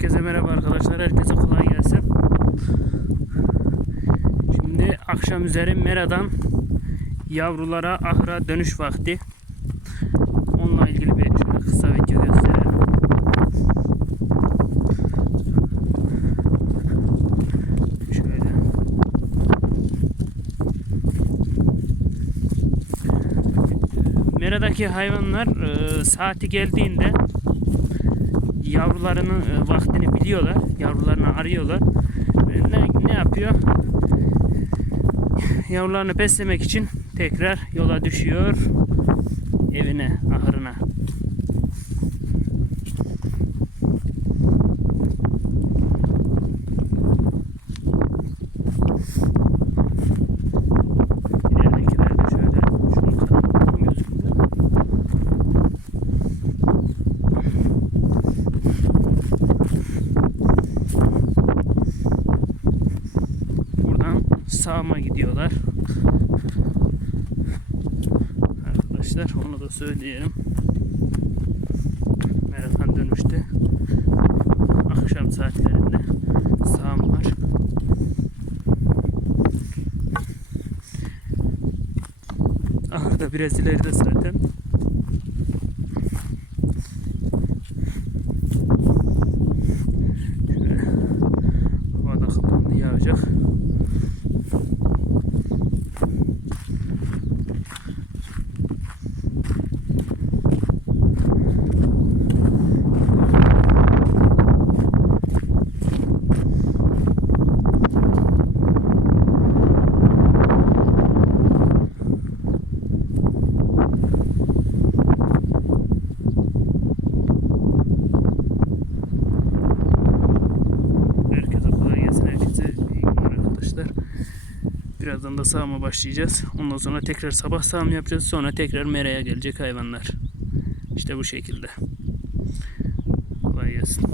Herkese merhaba arkadaşlar. Herkese kolay gelsin. Şimdi akşam üzeri Mera'dan yavrulara ahıra dönüş vakti. Onunla ilgili bir şöyle kısa video gösterelim. Şöyle. Mera'daki hayvanlar e, saati geldiğinde yavrularının e, vaktini biliyorlar. Yavrularını arıyorlar. E, Ne, ne yapıyor? Yavrularını beslemek için tekrar yola düşüyor evine, ahırına. Sağıma gidiyorlar. Arkadaşlar onu da söyleyelim. Merakan dönüşte akşam saatlerinde sağım var. Ahırda biraz ileride zaten. Şöyle havada kapandı yağacak. Herkese kolay gelsin. Herkese iyi günler arkadaşlar. Birazdan da sağıma başlayacağız. Ondan sonra tekrar sabah sağım yapacağız. Sonra tekrar meraya gelecek hayvanlar. İşte bu şekilde. Kolay gelsin.